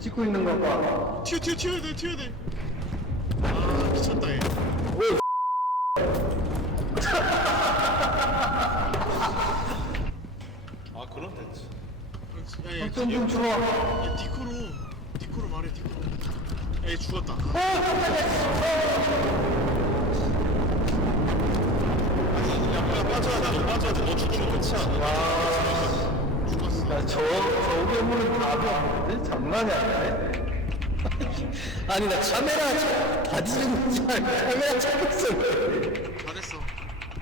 찍고 있는 거 봐. 튀어 튀어 튀어야 돼 튀어야 돼. 그럼 됐지 좀, 좀 줘. 야, 디코로 디코로 말해 디코로. 야 얘 죽었다. 아니 야 빠져야 돼 빠져야 돼 너 죽으면 끝이야 죽었어. 야, 저, 저 괴물은 답이 없는데? 장난이 아니네? 아니, 나 카메라, 바지 좀, 카메라 있었는데.